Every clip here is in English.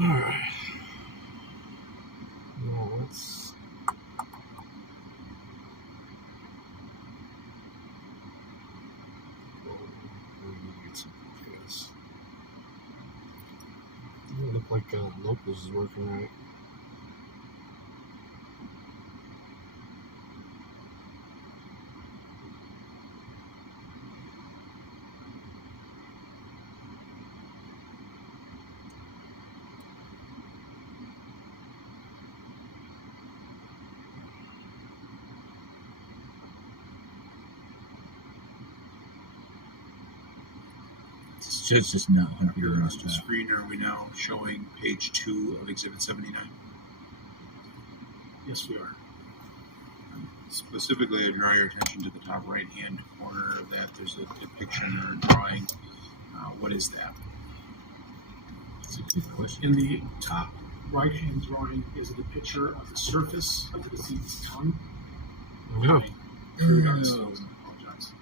Alright. Now let's... It look like Locals is working right. It's just now. On your screen, are we now showing page 2 of Exhibit 79? Yes, we are. Specifically, I draw your attention to the top right-hand corner of that. There's a depiction or a drawing. What is that? That's a good question. In the top right-hand drawing is a picture of the surface of the deceased's tongue. Yeah.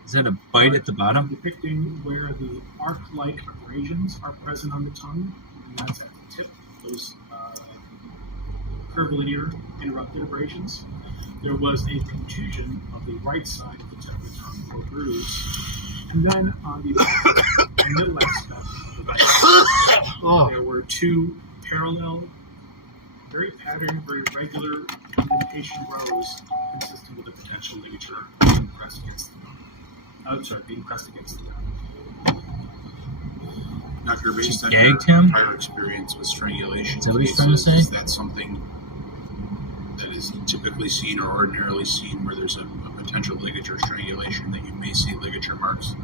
Is that a bite at the bottom? Depicting where the arc-like abrasions are present on the tongue, and that's at the tip, those curvilinear interrupted abrasions. There was a contusion of the right side of the tip of the tongue, or bruise. And then on the middle aspect of the right side, there were two parallel, very patterned, very regular indentation rows consistent with a potential ligature being pressed against the being pressed against the tongue. Doctor, based on gagged your him? prior experience with strangulation Is that what he's cases, trying to say? is that something that is typically seen or ordinarily seen where there's a potential ligature strangulation, that you may see ligature marks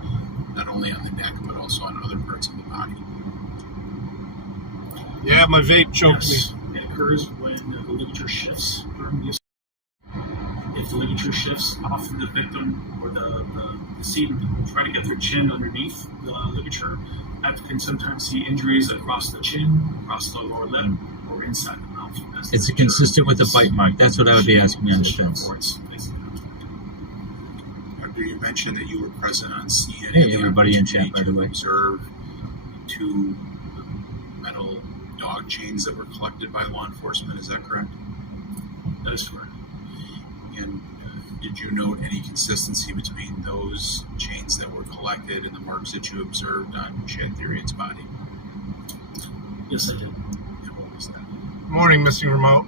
not only on the neck but also on other parts of the body? Yeah, my vape choked Yes, it occurs when the ligature shifts during the. If the ligature shifts, often the victim or the decedent will try to get their chin underneath the ligature. That can sometimes see injuries across the chin, across the lower lip, or inside the mouth. It's consistent with the bite mark. That's what I would be asking on defense. Doctor, you mentioned that you were present on scene. Hey, everybody in chat, by the way. Observe two metal dog chains that were collected by law enforcement. Is that correct? That is correct. And did you note any consistency between those chains that were collected and the marks that you observed on Chad Theriot's body? Yes, I did. And what was that? Morning, Missing Remote.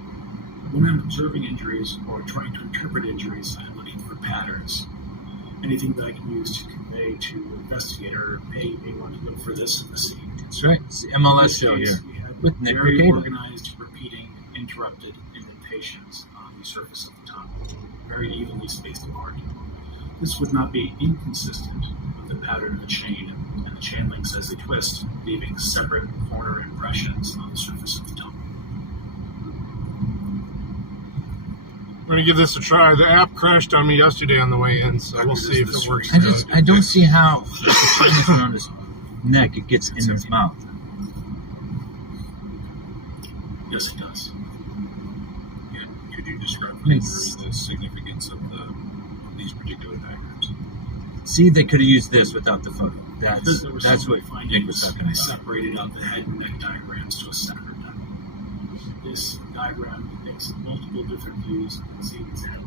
When I'm observing injuries or trying to interpret injuries, I'm looking for patterns. Anything that I can use to convey to an investigator, hey, you may want to look for this in the scene. That's right. It's the MLS show here We had with Nick very Ricada. organized, repeating, interrupted indentations on the surface of the tongue, very evenly spaced apart. This would not be inconsistent with the pattern of the chain and the chain links as they twist, leaving separate corner impressions on the surface of the tongue. We're going to give this a try. The app crashed on me yesterday on the way in, so we'll see if it works. I don't see how if the chain is around his neck, it gets in his mouth. Yes, it does. Yeah. Could you describe for the significance of these particular diagrams? See, they could have used this without the photo. Because there were That's so what many Nick was findings, talking I about. separated out the head and neck diagrams to a separate diagram. This diagram depicts multiple different views of the deceased's head.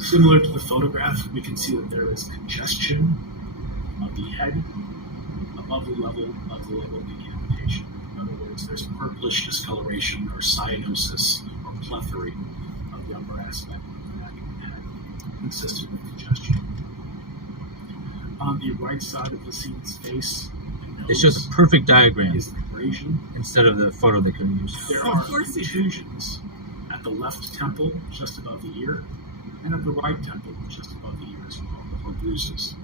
Similar to the photograph, we can see that there is congestion of the head above the level of decapitation. In other words, there's purplish discoloration or cyanosis or plethora of the upper aspect of the neck and head, consistent with congestion. On the right side of the decedent's face, It shows a perfect diagram is an abrasion. instead of the photo they could have used. There are contusions at the left temple, just above the ear, and at the right temple, just above the ear as well, or bruises.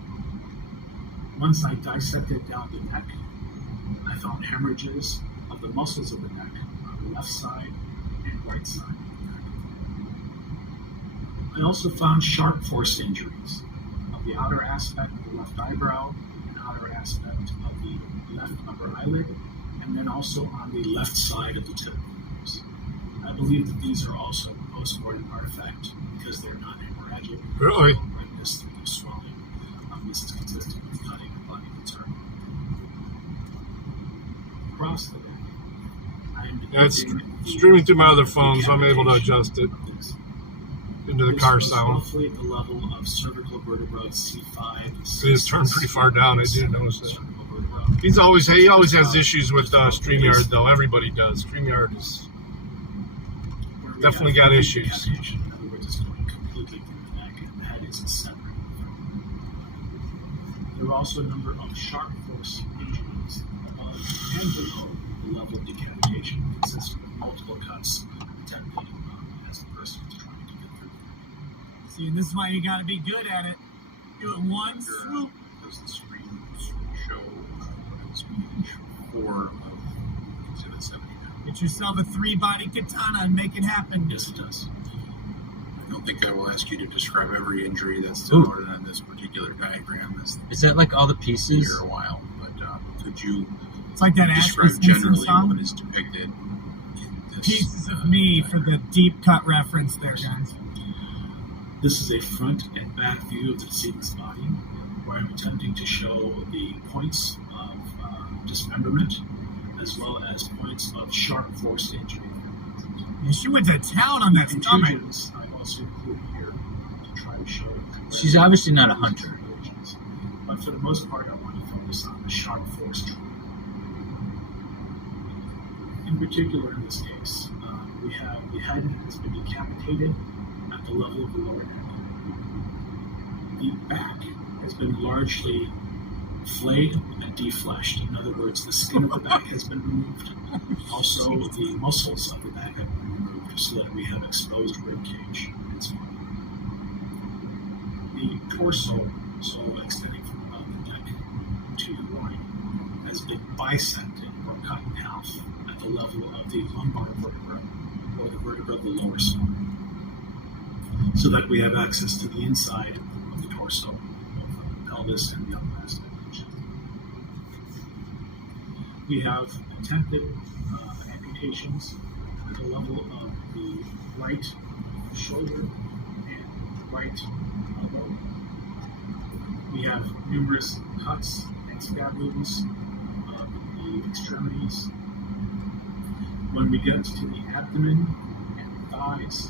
Once I dissected down the neck, I found hemorrhages of the muscles of the neck on the left side and right side of the neck. I also found sharp force injuries of the outer aspect of the left eyebrow and outer aspect of the left upper eyelid, and then also on the left side of the tip of the nose. I believe that these are also post-mortem artifact because they're not hemorrhagic. Really? Redness through the swelling. This is consistent with cutting and bloody concern. Across the neck, That's streaming through my other phone, so I'm able to adjust it into the car sound. Roughly at the level of cervical vertebra C5. It is turned pretty far down. I didn't notice that. He always has issues with StreamYard, though. Everybody does. StreamYard is definitely got issues. In other words, it's going completely through the neck, and the head is separate. There are also a number of sharp force injuries above and below the level of decapitation, consisting of multiple cuts attempting as the person is trying to get through. See, this is why you got to be good at it. Do it one swoop. Does the screen show speed 4 of Exhibit 70 now? Get yourself a 3-body katana and make it happen. Yes, it does. I don't think I will ask you to describe every injury that's denoted on this particular diagram. Is that like all the pieces? Here a while, but could you It's like that describe Ashley Simpson generally song. what is depicted in this? Pieces of me for the deep cut reference there, guys. This is a front and back view of the decedent's body, where I'm attempting to show the points of dismemberment, as well as points of sharp force injury. She went to town on that stomach. Contusions I've also included here to try to show. She's obviously not a hunter. But for the most part, I want to focus on the sharp force trauma. In particular, in this case, we have the head has been decapitated at the level of the lower neck. The back has been largely flayed and defleshed. In other words, the skin of the back has been removed. Also, the muscles of the back have been removed so that we have exposed rib cage and so on. The torso, so extending from about the neck to the groin, has been bisected or cut in half at the level of the lumbar vertebra or the vertebra of the lower spine, so that we have access to the inside of the torso, the pelvis, and the upper aspect of the chest. We have attempted amputations at the level of the right shoulder and right elbow. We have numerous cuts and stab wounds of the extremities. When we get to the abdomen and the thighs,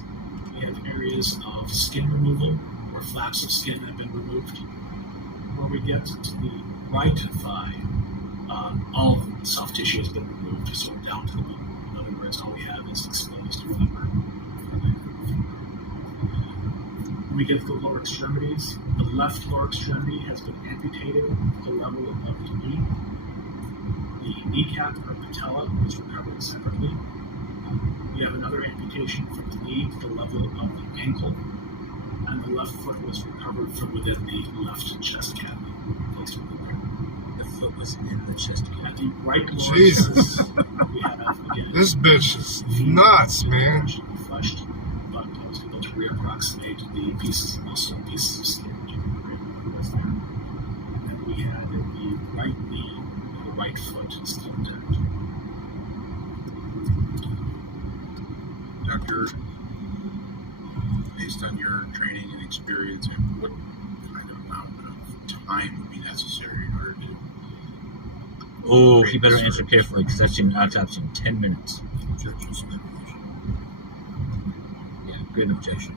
we have areas of skin removal, where flaps of skin have been removed. When we get to the right thigh, all soft tissue has been removed, so we're down to the bone. In other words, all we have is exposed femur. When we get to the lower extremities, the left lower extremity has been amputated at the level of the knee. The kneecap or patella is recovered separately. We have another amputation from the knee to the level of the ankle, and the left foot was recovered from within the left chest cavity, placed within there. The foot was in the chest. At the right lower Jesus. extremity, we have again. This bitch is nuts, man. Partially fleshed, but I was able to reapproximate the pieces of muscle, pieces of skin to who was there. And then we had the right knee, the right foot still intact. Doctor, based on your training and experience, what kind of amount of time would be necessary in order to... Oh, you better answer carefully because I've seen an autopsy in 10 minutes. Yeah, great objection.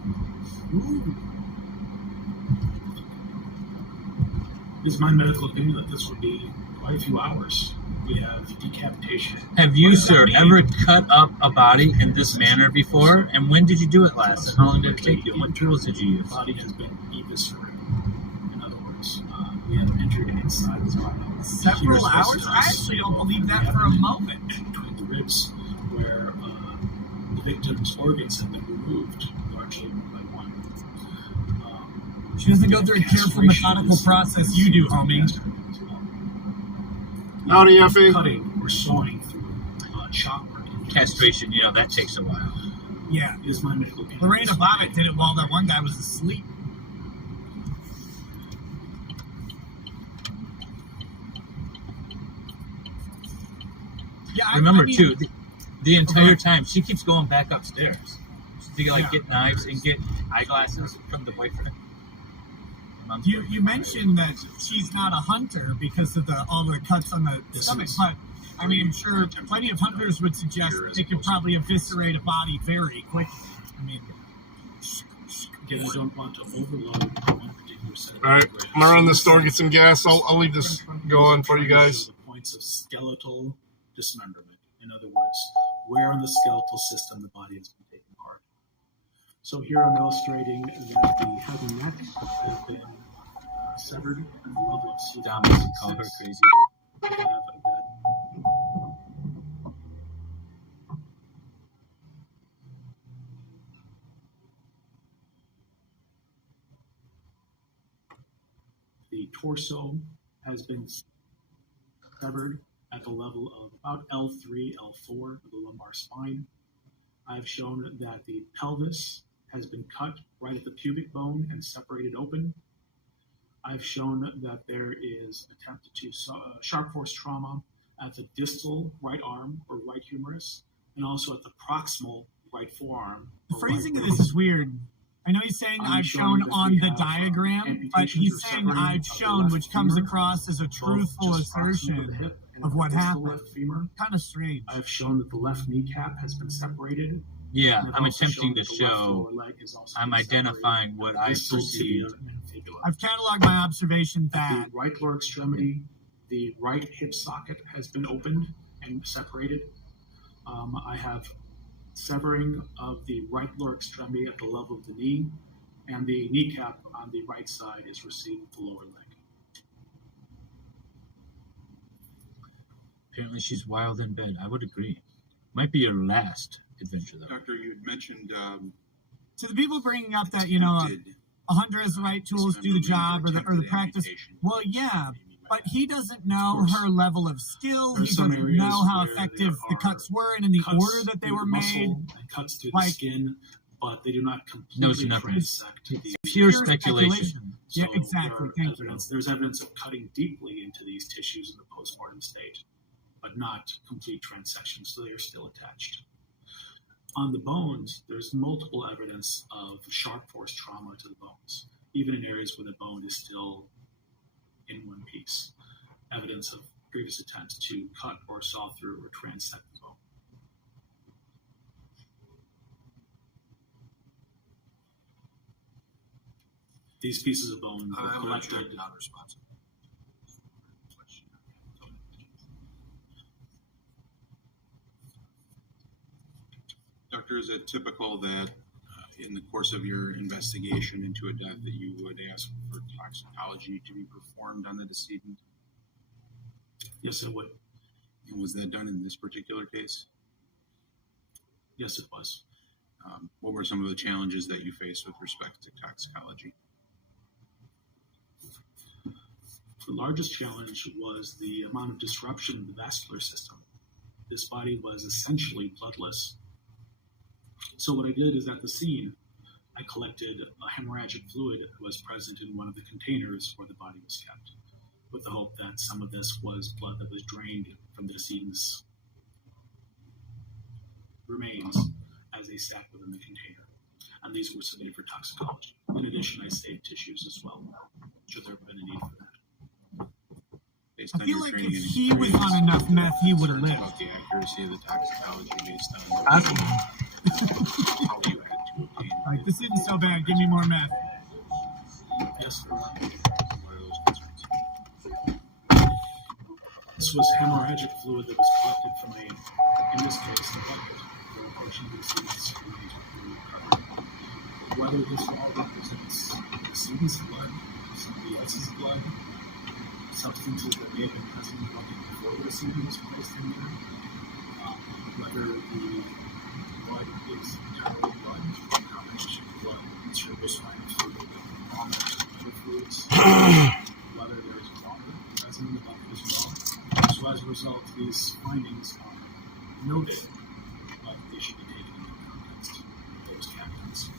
It's my medical opinion that this would be quite a few hours. We have decapitation. Have you, What does that sir, mean? ever cut up a body in this manner before? And when did you do it last? And how long did it take you? What tools did you The use? body has been eviscerated. In other words, we have entered inside the body. Several Here's hours? this I actually don't believe that for a moment. Between the ribs, where the victim's organs have been removed, largely one by one. She doesn't go through a careful, methodical process you do, homie. Howdy, Effie. Cutting or sawing through chopper. Castration, you know, that takes a while. Yeah. Is my medical opinion. Lorena Bobbitt did it while that one guy was asleep. Yeah, Remember, I mean, too, the entire time, she keeps going back upstairs to Yeah. get knives and get eyeglasses from the boyfriend. You mentioned that she's not a hunter because of all the cuts on the This stomach, is- but I mean, sure, plenty of hunters would suggest they could probably eviscerate a body very quickly. I mean, Again, I don't want to overload one particular set of All right, diagrams. I'm gonna run the store, get some gas. I'll leave this going for you guys. The points of skeletal dismemberment. In other words, where in the skeletal system the body has been taken apart. So here I'm illustrating that the head and neck has been severed at the level of C. Dominic would call her crazy. I have that the torso has been severed at the level of about L3, L4 of the lumbar spine. I've shown that the pelvis has been cut right at the pubic bone and separated open. I've shown that there is attempt to sharp force trauma at the distal right arm or right humerus, and also at the proximal right forearm. the or phrasing right of this is wrist. weird. I know he's saying I'm I've showing shown that on we the have, diagram, but amputations he's or saying severing I've of the shown, left which comes femur, across as a both truthful just proximal to the assertion hip and of at the what distal happened. left femur. Kind of strange. I've shown that the left kneecap has been separated. Yeah, and I've I'm also attempting shown to that the left show. lower leg is also I'm been separated. identifying what I Distal tibia perceived. and fibula. I've cataloged my observation At that the right lower extremity, the right hip socket has been opened and separated. I have severing of the right lower extremity at the level of the knee, and the kneecap on the right side is received with the lower leg. Apparently, she's wild in bed. I would agree. Might be your last adventure, though. Doctor, you had mentioned to the people bringing up that, you know, a hunter has the right tools to do the job or the practice. Well, yeah, but he doesn't know her level of skill. There's He some doesn't areas know how where effective there the are cuts were and in the cuts order that they through were the muscle made. and cuts through Like- the skin, but they do not Knows completely nothing. transect the Pure speculation. Yeah, So exactly. there are Thank you. There's evidence of cutting deeply into these tissues in the postmortem state, but not complete transection, so they are still attached. On the bones, there's multiple evidence of sharp force trauma to the bones, even in areas where the bone is still in one piece. Evidence of previous attempts to cut or saw through or transect the bone. These pieces of bone were collected. non-responsive. Doctor, is it typical that in the course of your investigation into a death that you would ask for toxicology to be performed on the decedent? Yes, it would. And was that done in this particular case? Yes, it was. What were some of the challenges that you faced with respect to toxicology? The largest challenge was the amount of disruption in the vascular system. This body was essentially bloodless. So what I did is at the scene, I collected a hemorrhagic fluid that was present in one of the containers where the body was kept, with the hope that some of this was blood that was drained from the decedent's remains as they sat within the container. And these were submitted for toxicology. In addition, I saved tissues as well, should there have been a need for that. Based I on feel your like training if and he was experience, on enough meth, he would have lived. about the accuracy of the toxicology based on Awesome. how you had to obtain Like, this isn't so bad. Give me more meth. Yes, sir. what are those concerns? This was hemorrhagic fluid that was collected from in this case, the bucket. The portion of the decedent's remains were being recovered. Whether this all represents the decedent's blood, somebody else's blood, substances that may have been present in the bucket before the decedent was placed in there, whether the blood is entirely blood, a combination of blood and cerebrospinal fluid and other fluids, whether there is water present in the bucket as well. So as a result, these findings are noted, but they should be taken into context of those caveats.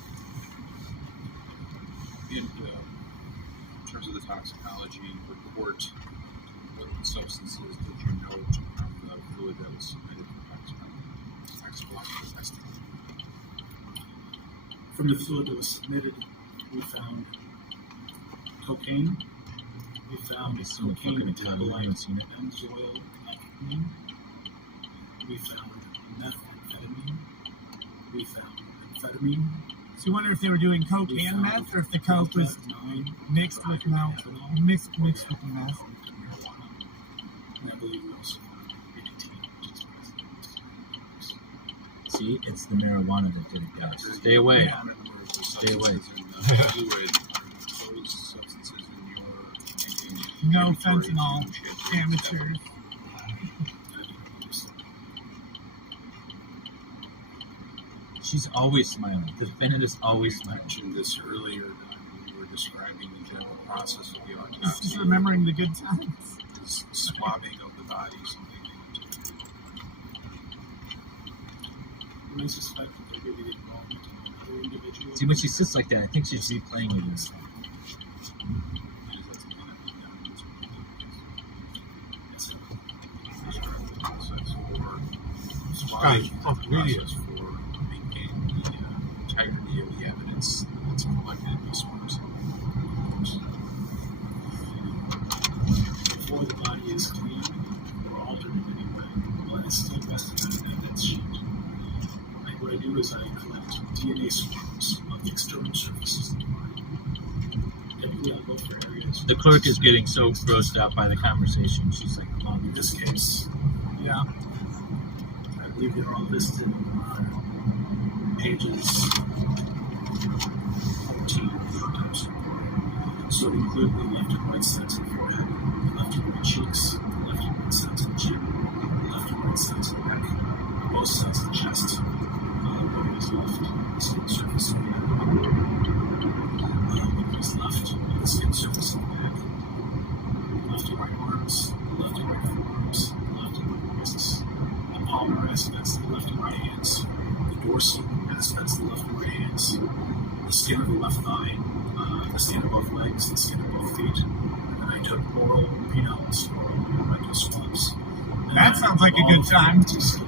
In terms of the toxicology report, what substances did you note from the fluid that was submitted for toxicological testing? From the fluid that was submitted, we found cocaine. We found It's so cocaine fucking Italian, I haven't metabolite seen it. benzoyl ethylene. We found methamphetamine. We found amphetamine. So you wonder if they were doing coke We and found meth, or if the coke was 9 mixed with meth, mixed with the meth. marijuana. And I believe we also found nicotine, which is present in this. See, it's the marijuana that did it, guys. Stay away. Yeah. Stay away. No fentanyl, amateurs. She's always smiling. The defendant is always I smiling. mentioned this earlier when we were describing the general process of the Just autopsy. remembering the good times. This swabbing of the body, something that And I suspect that there may be the involvement of another individual. See, when she sits like that, I think she's replaying with herself. Guys, fucking idiots. For maintaining the integrity of the evidence that's collected in these swabs. Before the body is cleaned or altered in any way, blood is still resting on an evidence sheet. And what I do is I collect DNA swabs on the external surfaces of the body. Typically, I'll go for areas. The clerk is getting so grossed out by the conversation. She's like, In this case, Yeah. I believe they're all listed on pages 14 of the autopsy report. So include the left and right sides of the forehead, the left and right cheeks, the left and right sides of the chin, the left and right sides of the neck, both sides of the chest, what is left, the skin surface of the neck, what is left, the skin surface of the neck, left and right arms, left and right forearms, left and right wrists, the palmar aspects of the left and right hands, the dorsal aspects of the left and right hands, the skin of the left thigh, the skin of both legs, the skin of both feet. And then I took oral, and rectal swabs. And That sounds like a good time. To skin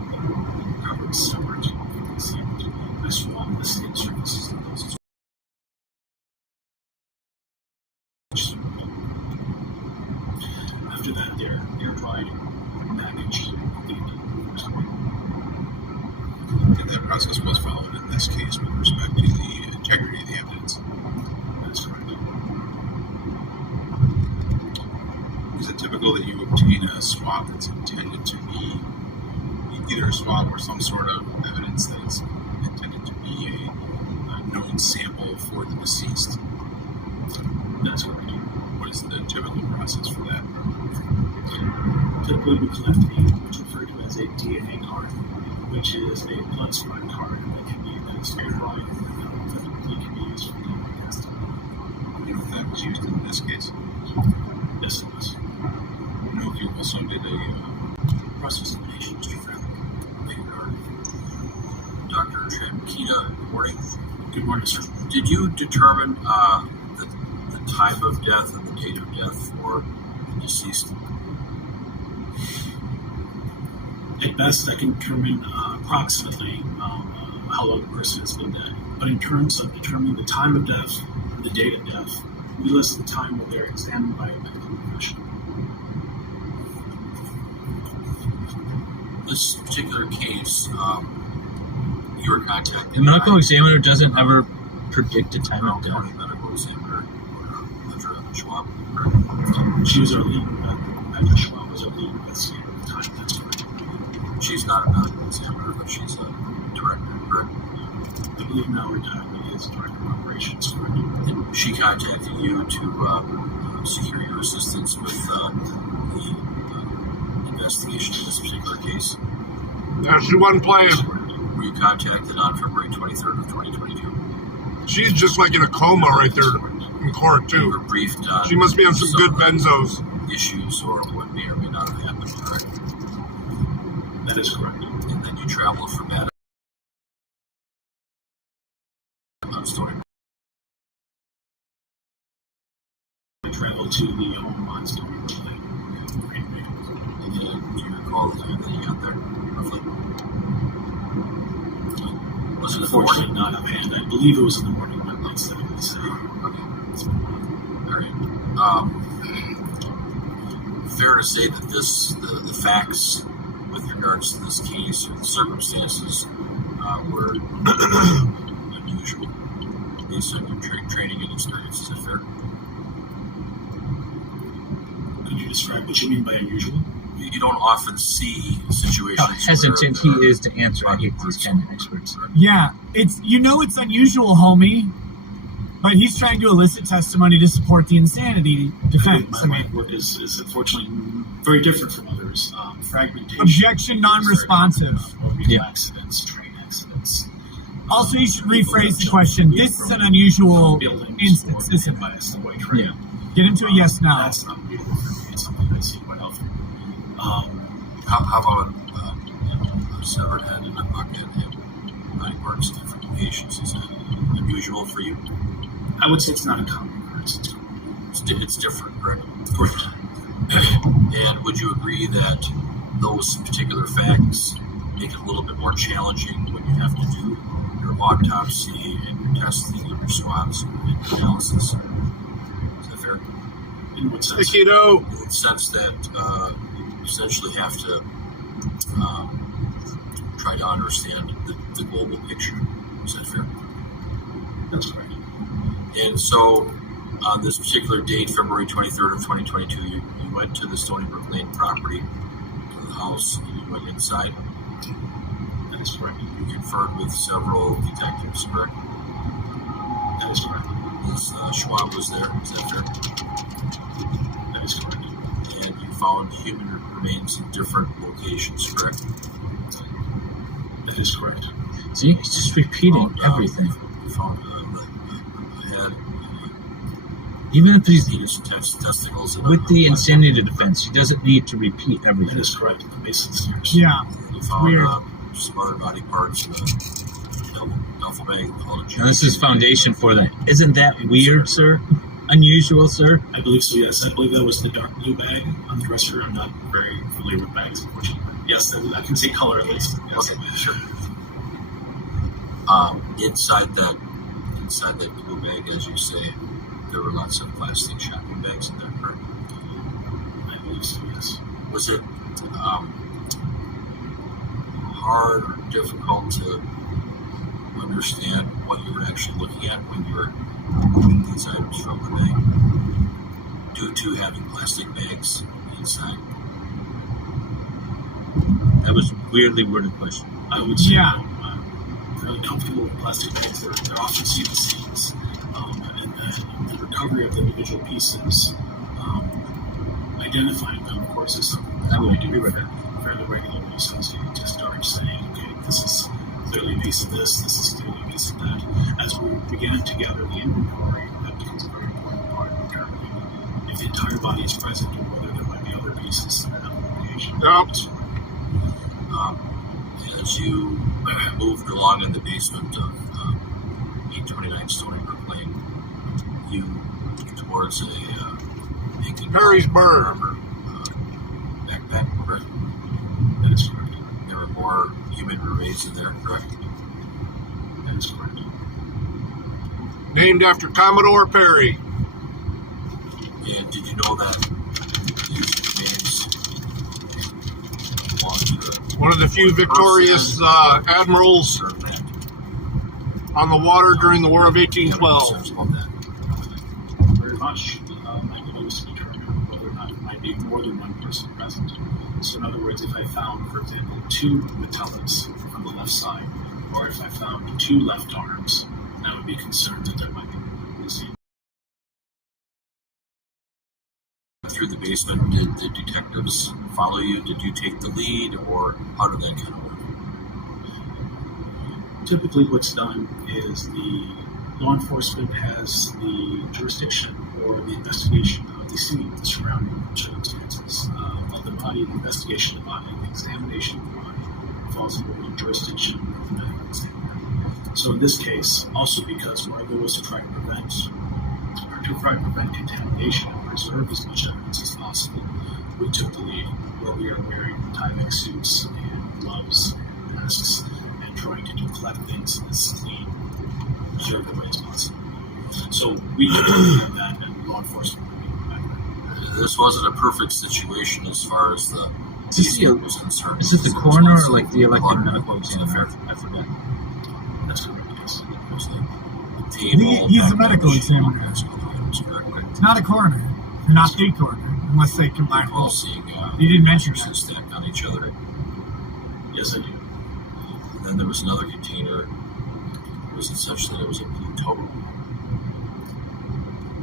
covered separate from the skin. I swabbed the skin surfaces of those. After that, they're air dried, packaged, and cleaned. And that process was followed in this case with respect to the integrity of the evidence. That's correct. Is it typical that you obtain a swab that's intended to be either a swab or some sort of evidence that is intended to be a known sample for the deceased? That's correct. What is the typical process for that? Typically, we collect what's referred to as a DNA card, which is a blood spot card that can be air dried and typically can be used for DNA testing. You know if that was used in this case? Yes, it was. You know if you also did a Process elimination, Mr. Frank. Dr. Shamkita, good morning. Good morning, sir. Did you determine the time of death and the date of death for the deceased? At best, I can determine approximately how long the person has been dead. But in terms of determining the time of death and the date of death, we list the time when they're examined by a medical professional. This particular case, you were contacted the medical by examiner doesn't ever predict a time of death. county medical examiner, Dr. Schwab. She was our lead, Dr. Schwab was our lead investigator at the time. That's correct. She's not a medical examiner, but she's a director. Correct? I believe now retired is director of operations. Correct. And she contacted you to secure your assistance with the investigation of this particular case. No, she wasn't playing. Were you contacted on February 23rd of 2022? She's just like in a coma right there in court, You were too. briefed on She must be on some good benzos. issues or what may or may not have happened, correct? That is correct. And then you traveled from that on Stony Brook. I traveled to the home on Stony Brook. And then do you recall the time that you got there, roughly? Was it Unfortunately, the morning? not offhand. I believe it was in the morning when they said it was. Okay. All right. Fair to say that the facts with regard facts in this case or the circumstances were unusual based on your training and experience. Is that fair? Could you describe what you mean by unusual? You don't often see situations. How hesitant he is to answer. I hate these kind of experts. Yeah, it's unusual, homie. But he's trying to elicit testimony to support the insanity defense. My work is unfortunately very different from others. Fragmentation. Objection non-responsive. Vehicle accidents, train accidents. Also, you should rephrase the question. This is an unusual instance, isn't it? Yeah. Get into a yes now. That's not unusual for me. It's something I see quite often. How about a severed head and a bucket and body parts in different locations? Is that unusual for you? I would say it's not a common occurrence. It's different, correct? Correct. And would you agree that those particular facts make it a little bit more challenging when you have to do your autopsy and your testing and your swabs and your analysis? Is that fair? In what sense? Hey, kiddo. In the sense that you essentially have to try to understand the global picture. Is that fair? That's correct. And so, on this particular date, February 23rd of 2022, you went to the Stony Brook Lane property, to the house, and you went inside. That is correct. You conferred with several detectives, correct? That is correct. Ms. Schwab was there, is that fair? That is correct. And you found human remains in different locations, correct? That is correct. See, he's just repeating everything. You found a head, Even if he's testicles, and with the insanity defense, he doesn't need to repeat That everything. is correct. The base of the stairs. Yeah. you found Weird. Some other body parts in a duffel bag called a And this is foundation for that. Isn't that weird, sir? Unusual, sir? I believe so, yes. I believe that was the dark blue bag on the dresser. I'm not very familiar with bags, unfortunately. Yes, I can see color at least. Yes. Okay, sure. Inside that blue bag, as you say, there were lots of plastic shopping bags in there, correct? I believe so, yes. Was it hard or difficult to understand what you were actually looking at when you were moving these items from the bag due to having plastic bags inside? That was a weirdly worded question. I would say Yeah. I'm fairly comfortable with plastic bags. They're often seen as scenes. And the recovery of the individual pieces, identifying them, of course, is something that I do fairly regularly. So you just start saying, okay, this is clearly a piece of this is clearly a piece of that. As we begin to gather the inventory, that becomes a very important part of determining if the entire body is present or whether there might be other pieces that have a location. Yep. As you moved along in the basement of 829 Stony Brook Lane, you towards a pink and Perrysburg. armor backpack, correct? That is correct. There were more human remains in there, correct? That is correct. Named after Commodore Perry. And did you know that these remains belonged to One of the few victorious admirals serve that? on the water during the War of 1812. Concerns about that? Very much. I believe it's to determine whether or not it might be more than one person present. So in other words, if I found, for example, two metallics on the left side, or if I found two left arms, I would be concerned that there might be more missing. Through the basement, did the detectives follow you? Did you take the lead, or how did that kind of work? Typically what's done is the law enforcement has the jurisdiction or the investigation of the scene, the surrounding circumstances of the body, the investigation of the body, the examination of the body falls under the jurisdiction of the medical examiner. So in this case, also because our goal is to try to prevent contamination and preserve as much evidence as possible, we took the lead where we are wearing Tyvek suits and gloves and masks and trying to collect things in this clean, preserved way as possible. So we did that, and law enforcement would be back there. This wasn't a perfect situation as far as the was concerned. Is it the coroner or like the elected medical examiner? I forget. That's correct. Yes. He's the medical examiner. It's not a coroner. Not the coroner, unless they combine All both. seeing You didn't mention that. mattresses stacked on each other. Yes, I do. And then there was another container. It was essentially it was a blue totem.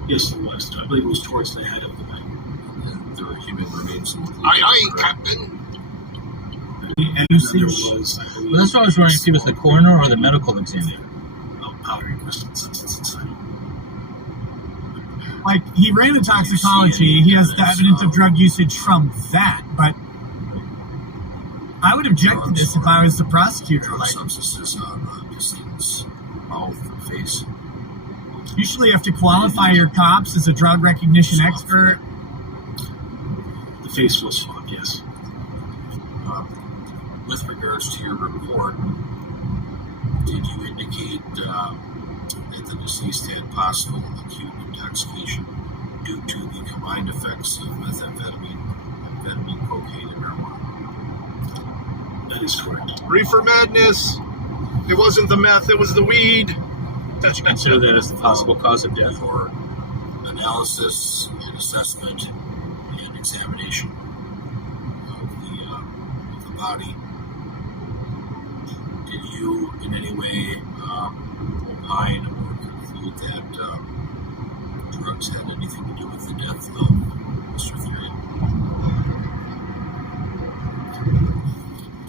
Yes, it was. I believe it was towards the head of the bed. And there were human remains in the blue Aye, aye, totem. Captain. And then there was, I believe, Well, that's what I was wondering if he was the coroner or the medical examiner. powdery crystal substance inside. Like, he ran a toxicology. He has the evidence of drug usage from that, but I would object to this if I was the prosecutor. Drug Like, substances on Christine's mouth and face. usually you have to qualify your cops as a drug recognition expert. The face was swabbed, yes. With regards to your report, did you indicate that the deceased had possible acute intoxication due to the combined effects of methamphetamine, cocaine, and marijuana? That is correct. Reefer madness. It wasn't the meth, it was the weed. Did you consider that as the possible cause of death? Your analysis and assessment and examination of the body, did you in any way opine or conclude that drugs had anything to do with the death of Mr. Therian?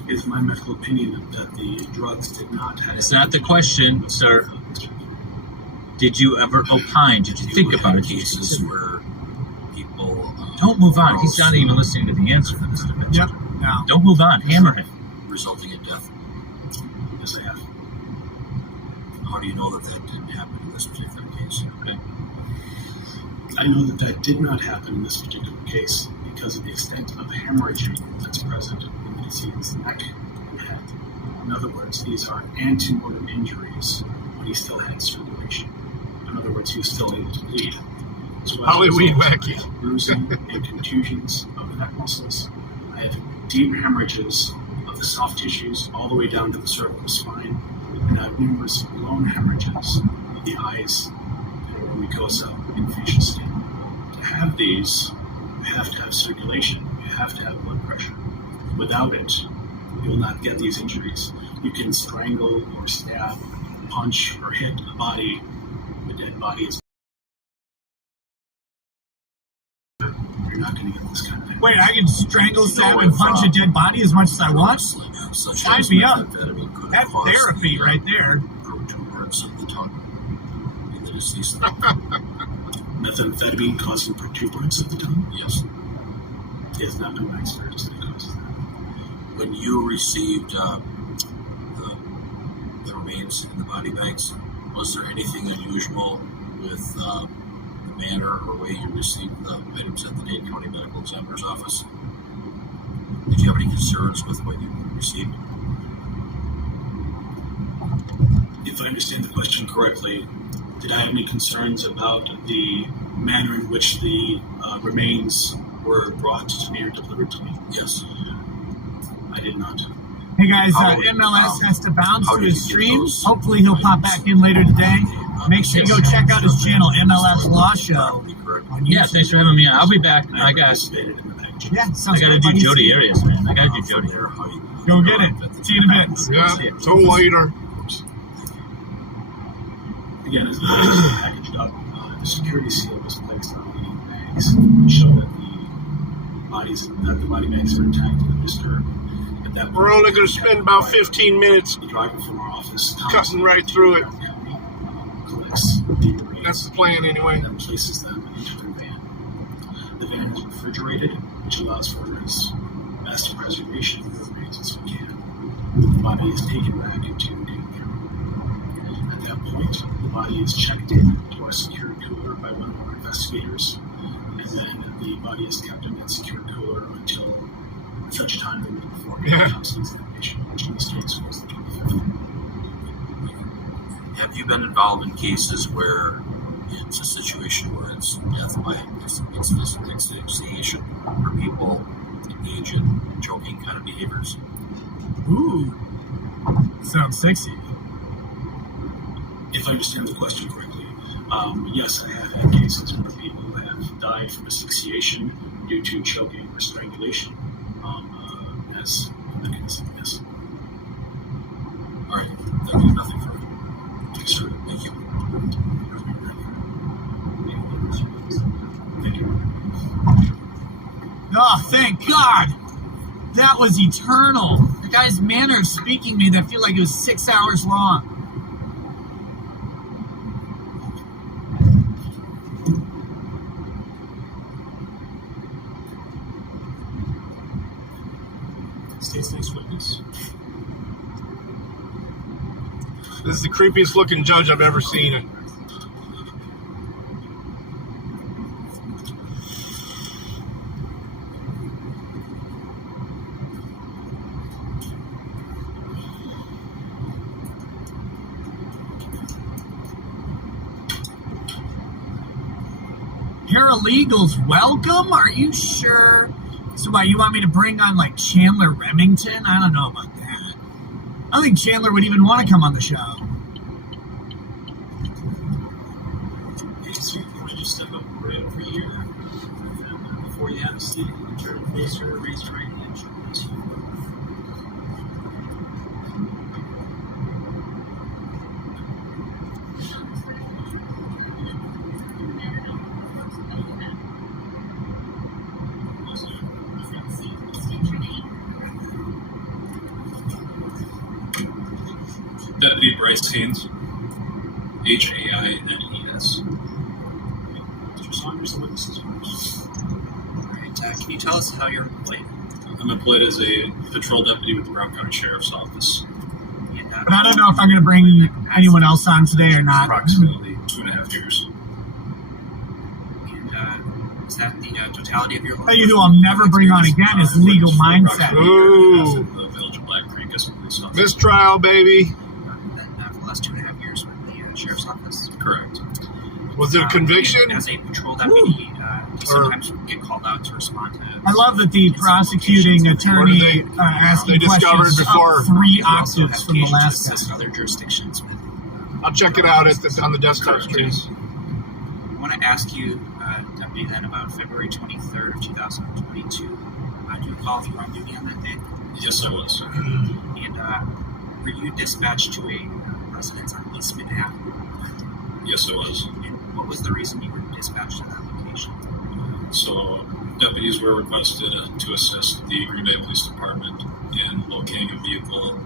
It is my medical opinion that the drugs did not have. It's not the question, sir. Did you ever opine? Did you think about it? Did you Cases consider it? where people Don't move on. He's not even listening to the answer. Yep. No. Don't move on. Hammer him. resulting in death. Yes, I have. How do you know that that didn't happen in this particular case? Okay. I know that that did not happen in this particular case because of the extent of hemorrhaging that's present in the deceased's neck and head. In other words, these are antemortem injuries when he still had circulation. In other words, he was still able to bleed. As well as Hollywood results wacky. of bruising and contusions of the neck muscles. I have deep hemorrhages of the soft tissues all the way down to the cervical spine, and I have numerous blown hemorrhages of the eyes and mucosa and facial skin. To have these, you have to have circulation, you have to have blood pressure. Without it, you will not get these injuries. You can strangle or stab, punch, or hit a body. The dead body is. You're not going to get this kind of thing. Wait, I can strangle, stab, and punch a dead body as much as I want? Such Sign as me up. methamphetamine could have That's caused therapy the, right there. protuberance of the tongue in the deceased. Methamphetamine causing protuberance of the tongue? Yes. It has not been my experience that it causes that. When you received the remains in the body bags, was there anything unusual with the manner or way you received the items at the Dade County Medical Examiner's office? Did you have any concerns with what you received? If I understand the question correctly, did I have any concerns about the manner in which the remains were brought to me or delivered to me? Yes. I did not. Hey guys, How- MLS has to bounce how to did his you get stream. those Hopefully he'll pop back in later today. Make sure you go check out his channel, MLS Law Show. Probably correct. On Yeah, YouTube. thanks for having me on. I'll be back. I got. participated in the packaging. Yeah, I sounds gotta good, do buddy. Jody Arias, man. I gotta do From Jody. there, how you- Go get it. See you in a bit. Yeah, so later. Again, as the box was packaged up, the security seal was placed on the bags to show that the body bags are intact and undisturbed. At that We're point, only going to spend about 15 minutes the driver from our office, cutting right through it. collects the remains. That's the plan anyway. And places them into their van. The van is refrigerated, which allows for as best preservation of the remains as we can. The body is taken back into danger. At that point, the body is checked in to our secure cooler by one of our investigators, and then the body is kept in that secure cooler until such time that we perform the autopsy examination, which in this case was the 25th. Have you been involved in cases where it's a situation where it's death by asphyxiation, where people engage in choking kind of behaviors? Ooh, sounds sexy. If I understand the question correctly, yes, I have had cases where people have died from asphyxiation due to choking or strangulation as a mechanism, yes. All right, that was nothing further. Yes, sir. Thank you. Thank you. Oh, thank God! That was eternal. The guy's manner of speaking made that feel like it was 6 hours long. State's next witness. This is the creepiest looking judge I've ever seen. Paralegals, welcome? Are you sure? So what, you want me to bring on like Chandler Remington? I don't know about that. I don't think Chandler would even want to come on the show. Hey, so you want to just step up right over here? And before you have a seat, turn and face her, raise your right hand, show face you. Deputy Bryce Haynes, Haines. Mr. Saunders, the witnesses first. Alright, can you tell us how you're employed? I'm employed as a patrol deputy with the Brown County Sheriff's Office, And, But I don't know if I'm going to bring anyone else on today or not. approximately 2.5 years. and is that the totality of your life? Tell you who I'll never bring on again is Legal Mindset. Ooh. In the Village of Black Creek as a police officer. Mistrial, baby. Then for the last 2.5 years with the Sheriff's Office? Correct. Was it a conviction? As a patrol deputy, do you sometimes get called out to respond to... I love that the prosecuting attorney asking they discovered questions before- up 3 You also octaves have from the occasion to last guy. assist other jurisdictions with... I'll check it out on the desktop screen. Yes. I want to ask you, Deputy, then about February 23rd of 2022. Do you recall if you were on duty on that day? Yes, I was. And were you dispatched to a residence on Eastman Avenue? Yes, I was. And what was the reason you were dispatched to that location? So, deputies were requested to assist the Green Bay Police Department in locating a vehicle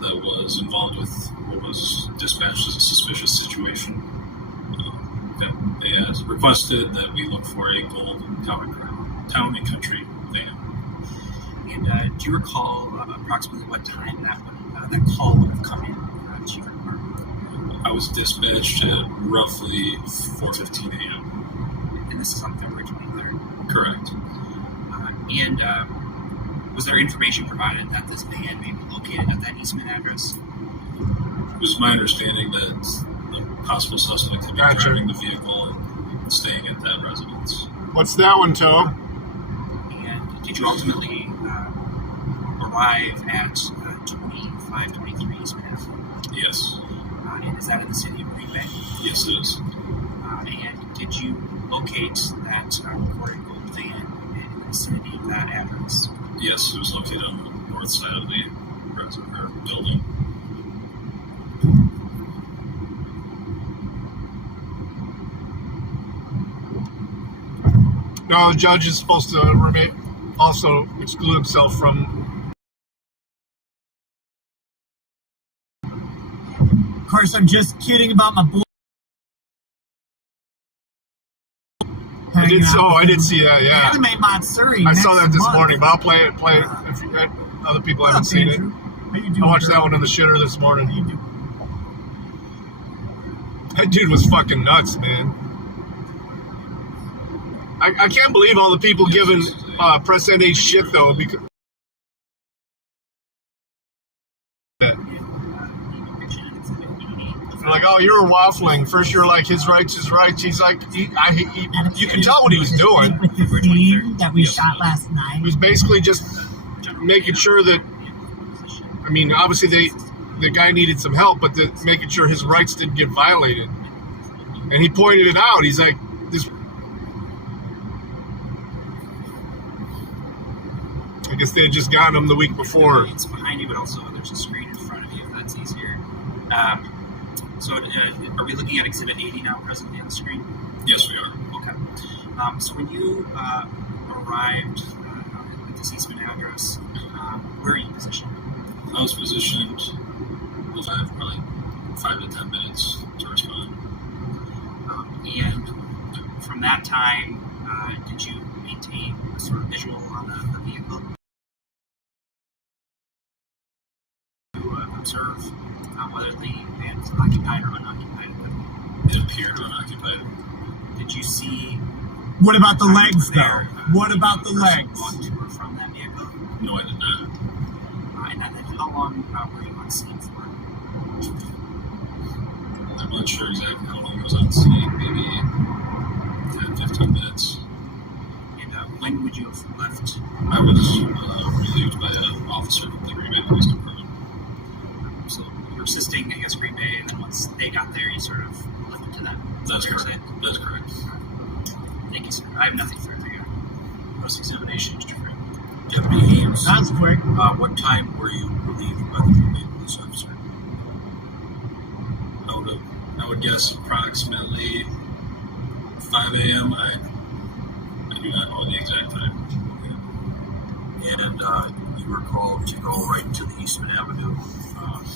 that was involved with what was dispatched as a suspicious situation. That they had requested that we look for a gold town and country van. And do you recall approximately what time that call would have come in to your department? I was dispatched at roughly 4:15 a.m. And this is on February 23rd. Correct. And was there information provided that this van may be located at that Eastman address? It was my understanding that the possible suspect could be Gotcha. driving the vehicle and staying at that residence. What's that one, Toe? And did you ultimately arrive at 2523 Eastman Avenue? Yes. And is that in the city of Green Bay? Yes, it is. And did you locate that recorded gold van in the vicinity of that address? Yes, it was located on the north side of the building. No, the judge is supposed to also exclude himself from. Of course, I'm just kidding about my boy. I did see that. Yeah, Anime Matsuri. I saw next that this month. morning. But I'll play it. If other people What haven't up, seen it. Andrew? How you doing, I watched girl? that one in the shitter this morning. How you doing? That dude was fucking nuts, man. I can't believe all the people giving Press NH shit though, because They're like, oh, you were waffling. First, you're like, his rights is rights. He's like, you can tell what he was doing. With the scene that we shot last night. He was basically just making sure that, I mean, obviously the guy needed some help, but making sure his rights didn't get violated. And he pointed it out. He's like, this. I guess they had just gotten him the week before. It's behind you, but also there's a screen in front of you, if that's easier. So are we looking at Exhibit 80 now, presently on the screen? Yes, we are. Okay. So when you arrived at the Eastman address, where are you positioned? I was positioned with probably 5 to 10 minutes to respond. And from that time, did you maintain a sort of visual on the vehicle to observe whether the van was occupied or unoccupied? It appeared unoccupied. Did you see? What about the legs, there, though? What about the legs? Walk to or from that vehicle? No, I did not. And then how long were you on scene for? I'm not sure exactly how long I was on scene. Maybe 10, 15 minutes. And when would you have left? I was relieved by an officer from the Green Bay Police Department. So you were assisting, I guess, Green Bay, and then once they got there, you sort of left it to them. That's Fair to correct. say? That's correct. Thank you, sir. I have nothing further here. Cross-examination, Mr. Frank. Deputy Ames, That's quick. what time were you relieved by the Green Bay police officer? I would guess approximately 5 a.m. I do not know the exact time. And you were called to go right to the Eastman Avenue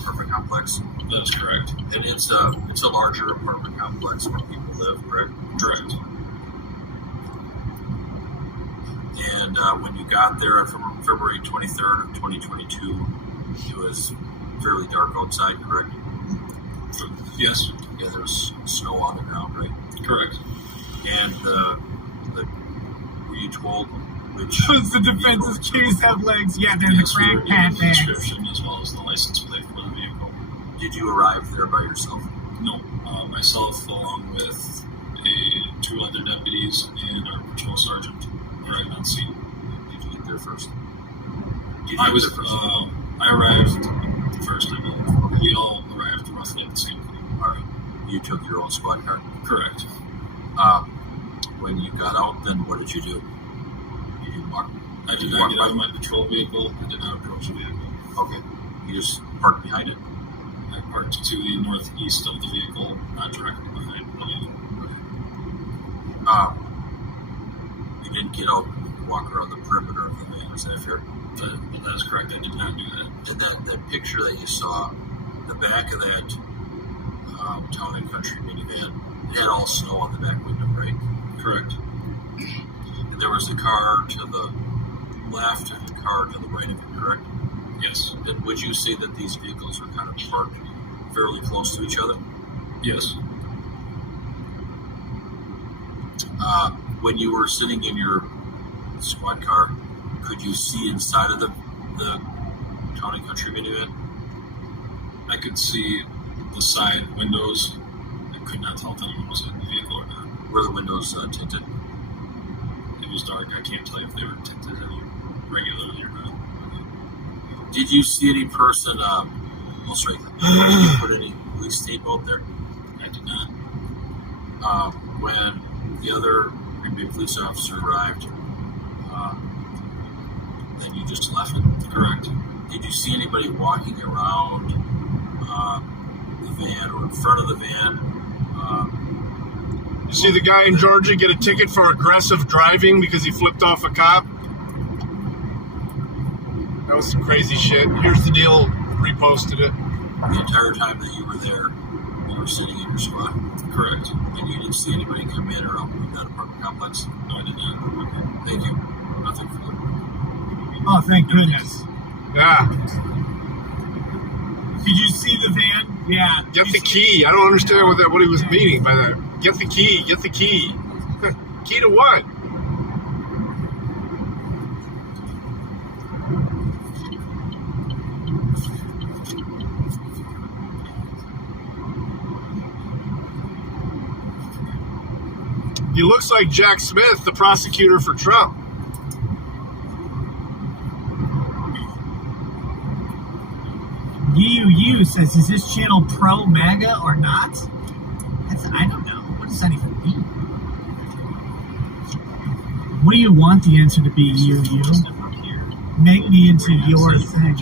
apartment complex. That is correct. And it's a larger apartment complex where people live, correct? Correct. And when you got there from February 23rd of 2022, it was fairly dark outside, correct? Yes. Yeah, there was snow on the ground, right? Correct. And were you told which? Does the defense's case have legs? Yeah, they're in the Yes, we were crack given pat the bags. description as well as the license plate for the vehicle. Did you arrive there by yourself? No, myself along with two other deputies and our patrol sergeant arrived on scene. Did you get there first? Did you I get was. there first? I arrived first. I believe we all arrived roughly at the same time. All right. You took your own squad car. Correct. When you got out, then what did you do? You didn't walk. I did you not walk get by? out of my patrol vehicle. I did not approach the vehicle. Okay. You just parked behind it. I parked to the northeast of the vehicle, not directly behind the vehicle. You didn't get out and walk around the perimeter of the van. Is that fair? That is correct. I did not do that. And that picture that you saw, the back of that Town and Country minivan, it had all snow on the back window, right? Correct. And there was a car to the left and a car to the right of it, correct? Yes. And would you say that these vehicles are kind of parked fairly close to each other? Yes. When you were sitting in your squad car, could you see inside of the Town and Country minivan? I could see the side windows. I could not tell if anyone was in the vehicle or not. Were the windows tinted? It was dark. I can't tell you if they were tinted any regularly or not. Did you see any person? Did you put any police tape out there? I did not. When the other Green Bay police officer arrived, and you just left it? Correct. Did you see anybody walking around the van or in front of the van? You see the guy in Georgia get a ticket for aggressive driving because he flipped off a cop? That was some crazy shit. Here's the deal. Reposted it. The entire time that you were there, you were sitting in your squad? Correct. And you didn't see anybody come in or out of that apartment complex? No, I did not. Okay. Thank you. Nothing further. Oh, thank goodness. Yeah. Did you see the van? Yeah. Get the key. I don't understand what he was meaning by that. Get the key. Get the key. Key to what? He looks like Jack Smith, the prosecutor for Trump. UU says, is this channel pro-MAGA or not? I don't know. What does that even mean? What do you want the answer to be, UU? Make me into your thing.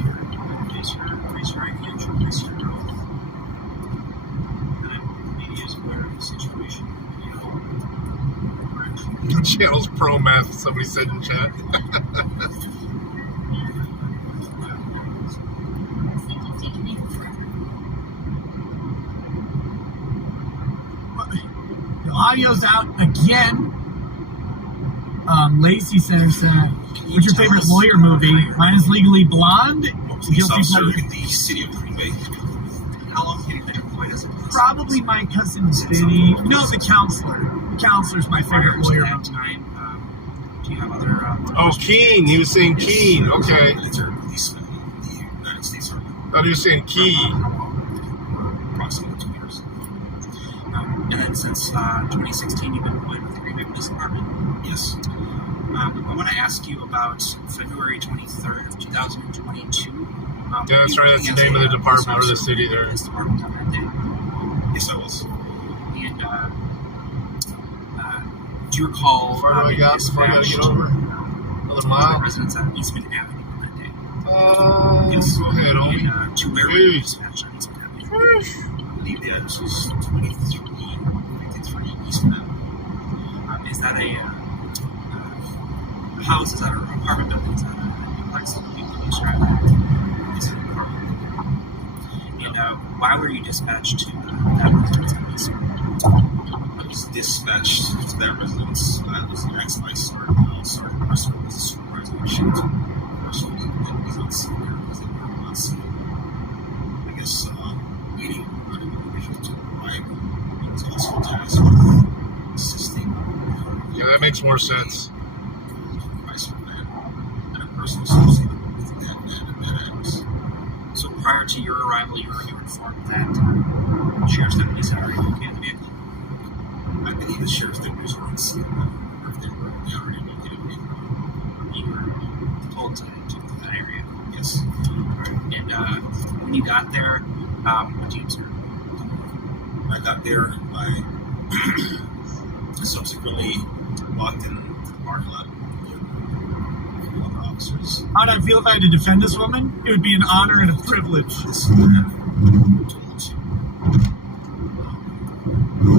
The channel's pro-meth, somebody said in chat. The audio's out again. Lacey says, what's your favorite lawyer movie? Mine is Legally Blonde. Police officer in the city of Green Bay. How long have you been employed as a police Probably My Cousin Vinny. No, The Counselor. The Counselor's my favorite lawyer that movie. time? Do you have other? Oh, Keen. He was saying Keen. Okay. Military policeman in the United States Army. Thought he was saying Key. Approximately 2 years. And then since 2016, you've been employed with the Green Bay Police Department. Yes. I want to ask you about February 23rd of 2022. Yeah, that's right. That's the name of the department or the city there. Police Department on that day. Yes, I was. And do you recall? How far do I got before I gotta get over? Another mile? Residents on Eastman Avenue on that day. Yes. Go ahead, homie. And to where were you dispatched on Eastman Avenue? I believe the address was 2353 Eastman Avenue. Is that a house? Is that an apartment building? Is that a duplex? Can you describe that? It's an apartment. And why were you dispatched to that residence on Eastman? I was dispatched to that residence. I was asked by Sergeant Russell as a supervisor of shift. Russell was on scene there because they were on scene. I guess waiting for an individual to arrive. He was also tasked with assisting. Yeah, that makes more sense. And a person associated with that address. So prior to your arrival, you were informed that sheriff's deputies had already located the vehicle. I believe the sheriff's deputies were on scene. Or if they already located the vehicle. You were told to that area. Yes. And when you got there, what did you observe? When I got there, I subsequently walked in the parking lot with other officers. How'd I feel if I had to defend this woman? It would be an honor and a privilege. This man told to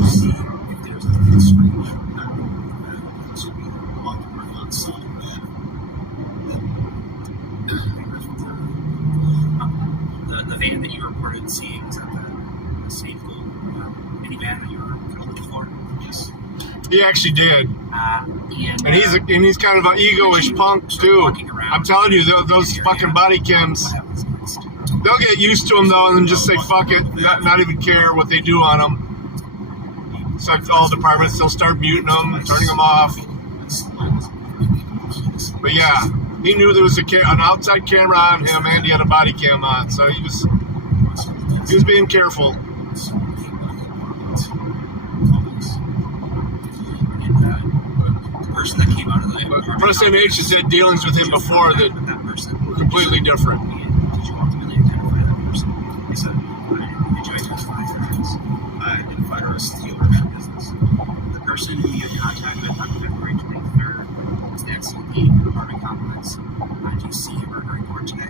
see if there's anything strange. So we walked the parking lot, saw that. The van that you reported seeing, is that the same minivan that you were looking for? Yes. He actually did. And he's kind of an ego-ish punk too. I'm telling you, those fucking body cams, what happens next? they'll get used to them though, and then just say fuck it, not even care what they do on them. It's like all departments, they'll start muting them, turning them off. But yeah, he knew there was an outside camera on him, and he had a body cam on, so he was being careful. The person that came out of the apartment President H has had dealings with him before that that person were completely different. did you ultimately identify that person? He said, Did you identify her as I identified her as Taylor for business. the person who you had contact with on February 23rd? Was that in the apartment complex? Do you see him or her in court today?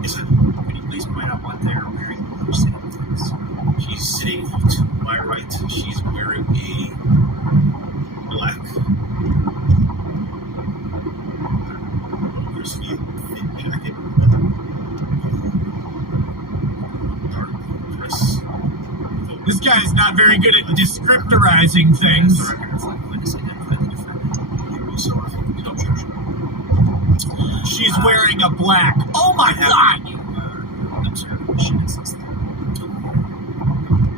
Yes, sir. Could you please point out what they're wearing while they're sitting with us? She's sitting to my right. She's wearing a black university fit jacket, dark dress. This guy's not very good at descriptorizing things. The record reflect witness identified the defendant. Also, no objection. She's wearing a black. Oh my god! You observed the shit since then.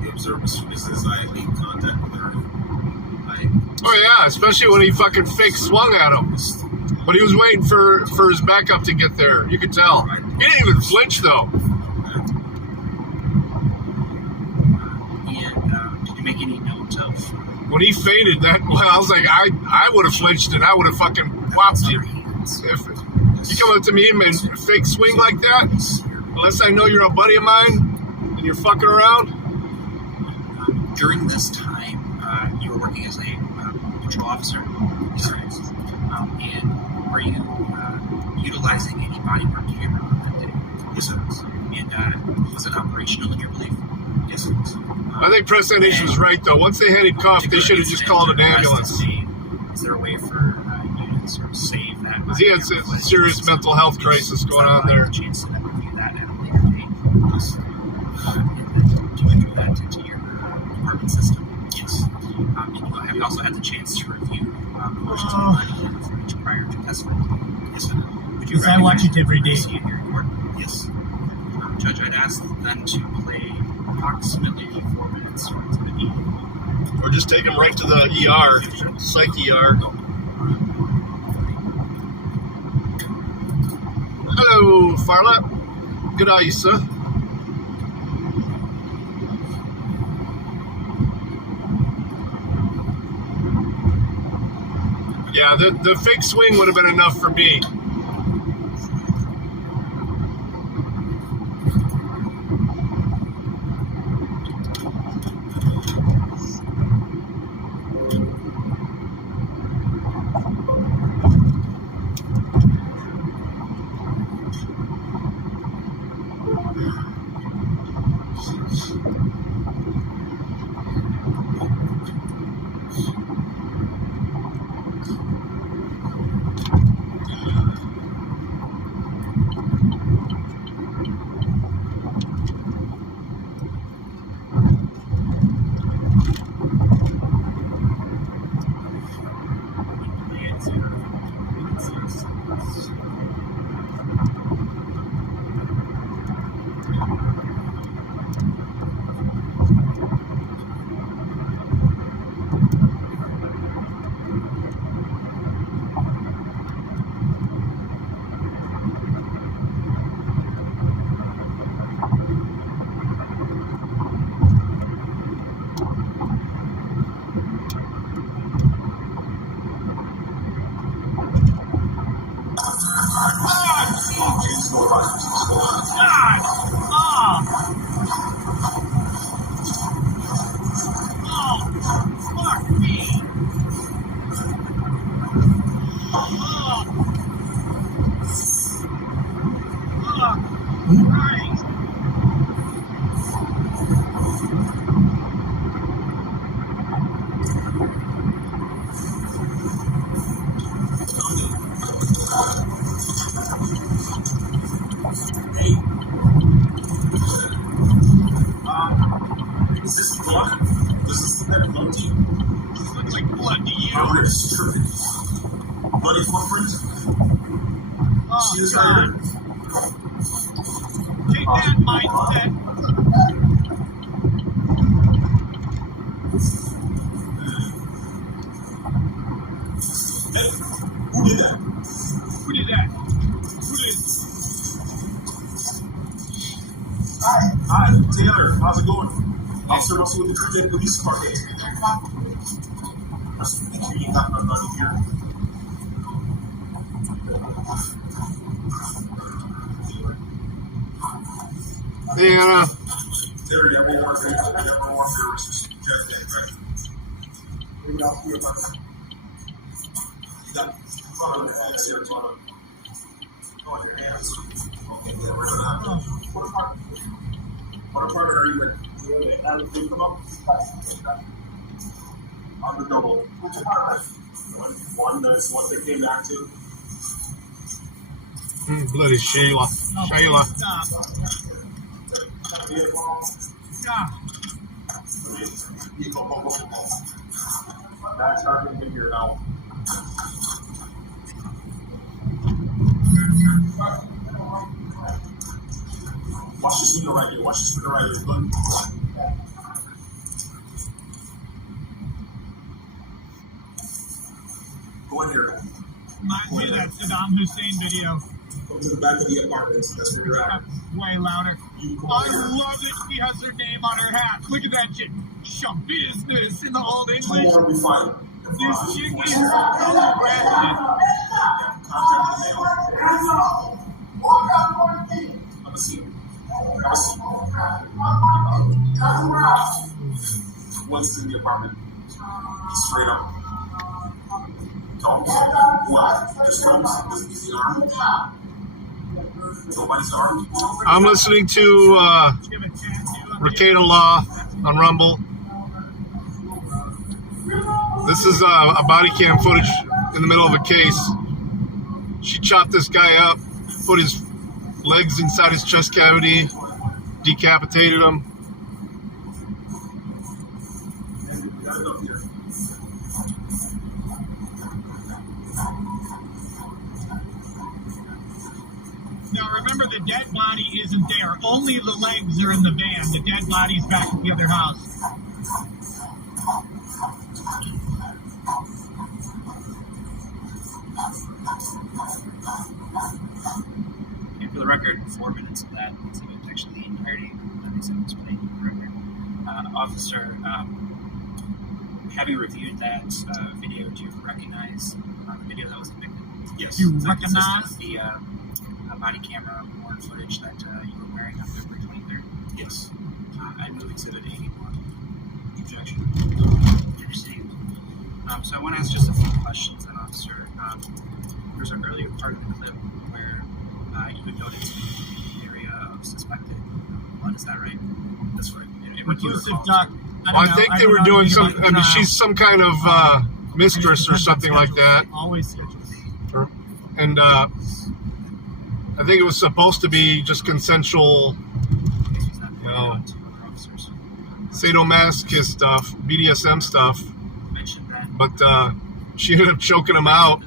The observer, as soon as I made contact with her, Oh yeah, especially when he fucking fake swung at him. But he was waiting for his backup to get there. You could tell. He didn't even flinch though. And did you make take any note of When he fainted, I was like, I would have flinched and I would have fucking whopped you. If you come up to me and fake swing like that, unless I know you're a buddy of mine and you're fucking around. During this time, you were working as a patrol officer. And were you utilizing any body worn camera on that day? Yes, it was. And was it operational in your belief? Yes, it was. I think President Nation was right, though. Once they had him cuffed, they should have just called an ambulance. Is there a way for you to sort of save that? Because he had a serious mental health crisis going on there. A chance to review that at a later date. And then to enter that into your department system. Yes. Have you also had the chance to review portions of body footage prior to testimony? Yes, sir. Would you Because I watch it every day. see it here in court? Yes. Judge, I'd ask them to play approximately 4 minutes to the beat. Or just take him right to the ER, psych ER. Hello, Farlap. Good eye, sir. Yeah, the fake swing would have been enough for me. Is this blood? Does this look like blood to you? Does it look like blood to you? My wrist. Bloody footprint? See this right here? Take that, mindset. Hey, who did that? Who did that? Who did? Hi, Taylor. How's it going? Officer Russell with the Green Bay Police Department. Make sure you got my money here. Hey, Anna. Taylor, you have one more for you. You have one more for your wrist. Just that, right? You got probably the hands here, Taylor. Go on your hands. Okay, get rid of that. What apartment are you in? Come up. On the double. Which apartment? One that's what they came back to. Bloody Sheila. Sheila. That's happening in here now. Watch this window right here. Watch this window right here. Look. Go in here. Reminds me of that Saddam Hussein video. Come to the back of the apartments. That's where we're at. Way louder. You come I there. love that she has her name on her hat. Look at that shit. Show business in the old English. Tomorrow we fight. This chick is so branded. Have a seat. Have a seat. What's in the apartment? Straight up. Don't. What? Just from is the arm? Nobody's armed. I'm listening to Ricada Law on Rumble. This is a body cam footage in the middle of a case. She chopped this guy up, put his legs inside his chest cavity, decapitated him. Now remember, the dead body isn't there. Only the legs are in the van. The dead body's back at the other house. And for the record, 4 minutes of that incident, actually the entirety of the incident was played in the record. Officer, having reviewed that video, do you recognize the video that was depicted? Yes. You Is that consistent recognize? with the body camera worn footage that you were wearing on February 23rd? Yes. I move Exhibit 81. Objection. Received. So I want to ask just a few questions then, Officer. There's an earlier part of the clip where you had noted the area of suspected blood. Is that right? That's right. And what do you Inclusive recall? duck. Well, I think they were doing some. I mean, she's some kind of mistress or something like that. Always schedules. And I think it was supposed to be just consensual, you know, sadomasochist stuff, BDSM stuff. Mentioned that But she ended up choking him out the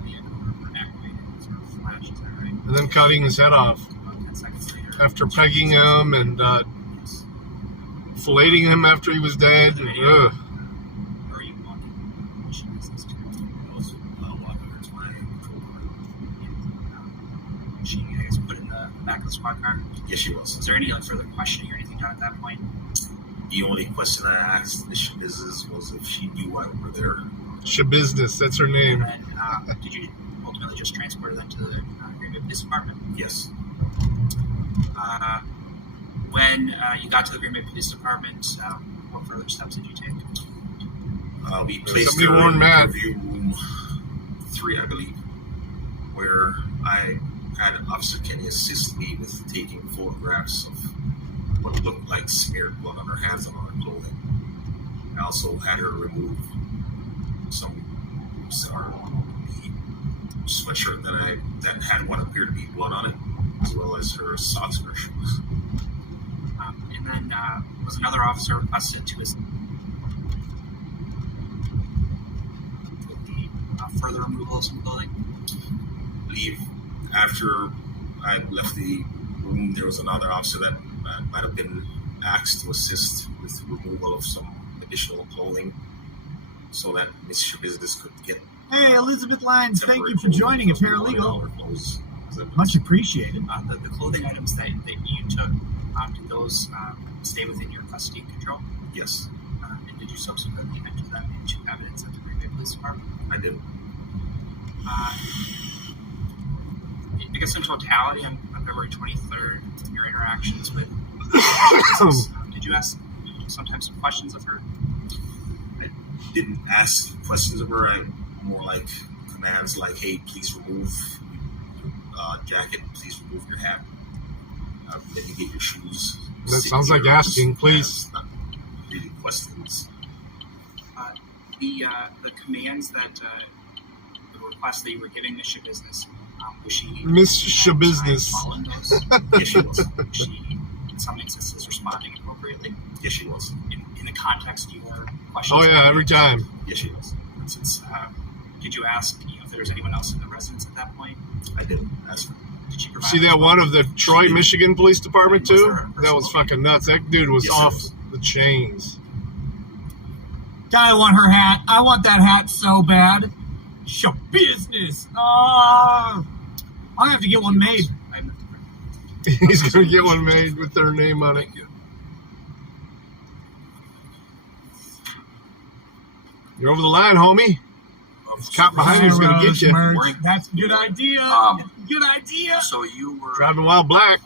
activated sort of flash. Is that right? and then cutting his head off About 10 seconds later. after pegging him and filleting him after he was dead. And, ugh. Where are you walking? Mission business to. I was walking her to my She is put in the back of the squad car. Yes, she was. Was there any further questioning or anything done at that point? The only question I asked the business was if she knew why we were there. Shabusiness, that's her name. And then, did you ultimately just transport them to the Green Bay Police Department? Yes. When you got to the Green Bay Police Department, what further steps did you take? We placed Somebody her warned in Matt. interview room 3, I believe, where I had Officer Kenny assist me with taking photographs of what looked like smeared blood on her hands and on her clothing. I also had her remove the sweatshirt that had what appeared to be blood on it, as well as her socks and her shoes. And then was another officer requested to assist with the further removal of some clothing? I believe after I left the room, there was another officer that might have been asked to assist with removal of some additional clothing so that Miss Shabusiness could get. Hey, Elizabeth Lyons, thank you for joining a paralegal. Much appreciated. The clothing items that you took, did those stay within your custody and control? Yes, And did you subsequently enter them into evidence at the Green Bay Police Department? I did. I guess in totality, on February 23rd, your interactions with did you ask sometimes some questions of her? I didn't ask questions of her. I more like commands like, "Hey, please remove jacket. Please remove your hat. Then you get your shoes." That sounds like asking, please. Not really questions. The commands that the request that you were giving Miss Shabusiness, was she Miss Shabusiness. following those? Yes, she was. Was she, in some instances, responding appropriately Yes, she was. in the context you were questioning? Oh yeah, every time. Yes, she was. For instance, did you ask if there was anyone else in the residence at that point? I didn't ask her. Did she provide See that one of the Troy, Michigan Police Department too? That was fucking nuts. That dude was Yes, it off was. the chains. Gotta want her hat. I want that hat so bad. Show business. Oh, I'll have to get one made. I He's gonna get one made with their name on it. Thank you. You're over the line, homie. This cop behind you's gonna get you. Merch. That's a good idea. Good idea. So you were Driving while black.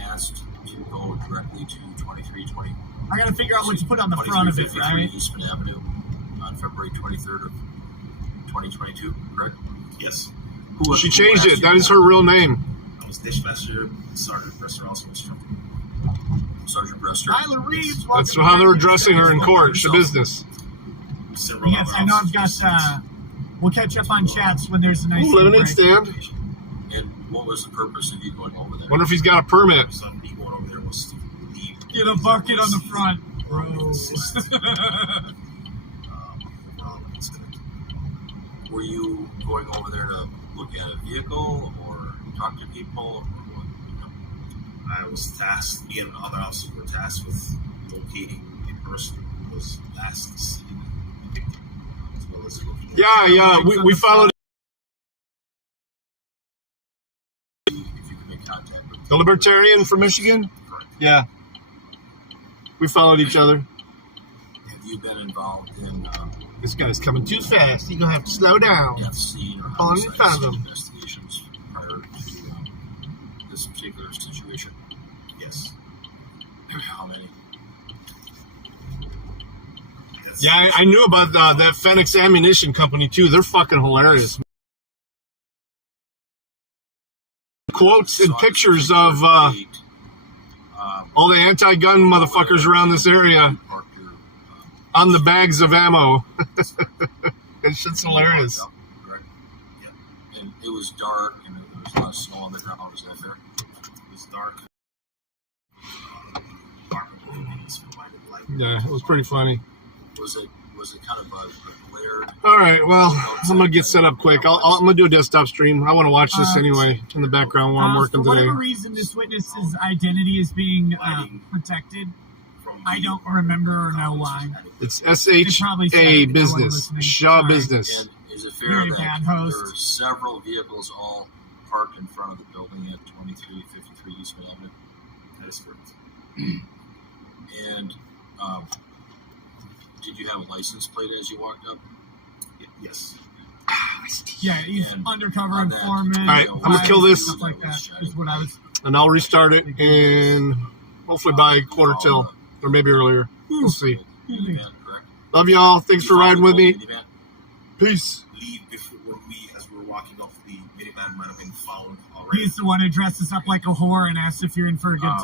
asked to go directly to 2320. I gotta figure out what to put on the front of it, 2353 right? Eastman Avenue on February 23rd of 2022, correct? Yes. She changed it. That is her real name. I was dispatcher, Sergeant Presser also was from. Sergeant Brester. Tyler Reeves. That's how they're addressing her in court. It's a business. Several Yes, other I know. I've got. officers. We'll catch up on chats when there's a nice. little Lemonade break. stand. And what was the purpose of you going over there? Wonder if he's got a permit. So me going over there was to leave. Get a bucket on the front, bro. Were you going over there to look at a vehicle or talk to people? Or what? I was tasked, me and other officers were tasked with locating a person who was last seen the victim, as well as looking at Yeah, we followed If you could make contact with the Libertarian from Michigan. Yeah, we followed each other. Have you been involved in This guy's coming too fast. You're gonna have to slow down. death scene or Hold on, you found homicide him. investigations prior to this particular situation? yes. How many? That's- Yeah, I knew about that Phoenix Ammunition Company too. They're fucking hilarious. Quotes and pictures of all the anti-gun motherfuckers around this area on the bags of ammo. That shit's hilarious. Correct. Yeah. And it was dark and there was a lot of snow on the ground. Was that fair? It was dark. Yeah, it was pretty funny. Was it kind of a glared? All right, well, I'm gonna get set up quick. I'm gonna do a desktop stream. I want to watch this anyway in the background while I'm working for whatever today. reason, this witness's identity is being protected. I don't remember or know why. It's They probably said SHA it, no one business, listening. Shaw Sorry. business. And is it fair Very that bad there host. are several vehicles all parked in front of the building at 2353 Eastman Avenue? That is correct. And did you have a license plate as you walked up? Yes. Yeah, he's And undercover on that- informant. All right, I'm gonna kill this. Stuff like that is what I was. And I'll restart it in hopefully by quarter till, or maybe earlier. We'll see. Minivan, correct? Love y'all. Thanks for riding with me. Minivan? Peace. Leave before when we, as we were walking off, the minivan might have been followed already. He's the one who dresses up like a whore and asks if you're in for a good time.